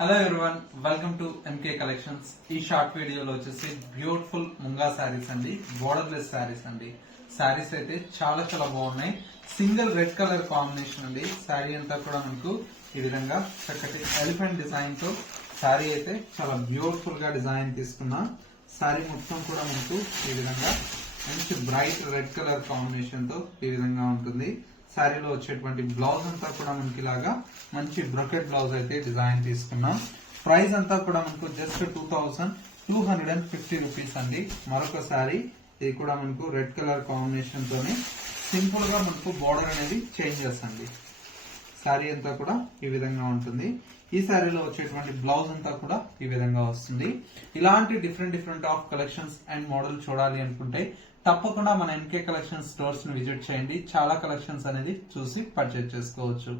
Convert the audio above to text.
Hello everyone, welcome to MK collections. ఈ short వీడియోలో వచ్చేసి బ్యూటిఫుల్ ముంగా శారీస్ అండి, బోర్డర్లెస్ శారీస్ అండి. శారీస్ అయితే చాలా చాలా బాగున్నాయి. సింగిల్ రెడ్ కలర్ కాంబినేషన్ అండి. శారీ అంతా కూడా మనకు ఈ విధంగా చక్కటి ఎలిఫెంట్ డిజైన్ తో శారీ అయితే చాలా బ్యూటిఫుల్ గా డిజైన్ తీసుకున్నా. శారీ మొత్తం కూడా మనకు ఈ విధంగా మంచి బ్రైట్ రెడ్ కలర్ కాంబినేషన్ తో ఈ విధంగా ఉంటుంది. శారీలో వచ్చేటువంటి బ్లౌజ్ అంతా కూడా మనకి ఇలాగా మంచి బ్రొకెట్ బ్లౌజ్ అయితే డిజైన్ తీసుకున్నాం. ప్రైస్ అంతా కూడా మనకు జస్ట్ 2250 రూపీస్ అండి. మరొక శారీ ఇది కూడా మనకు రెడ్ కలర్ కాంబినేషన్ తోనే సింపుల్ గా మనకు బోర్డర్ అనేది చేంజెస్ అండి. శారీ అంతా కూడా ఈ విధంగా ఉంటుంది. ఈ శారీలో వచ్చేటువంటి బ్లౌజ్ అంతా కూడా ఈ విధంగా వస్తుంది. ఇలాంటి different of collections and model చూడాలి అనుకుంటే తప్పకుండా మన ఎంకే కలెక్షన్ స్టోర్స్ ని విజిట్ చేయండి. చాలా కలెక్షన్స్ అనేది చూసి పర్చేజ్ చేసుకోవచ్చు.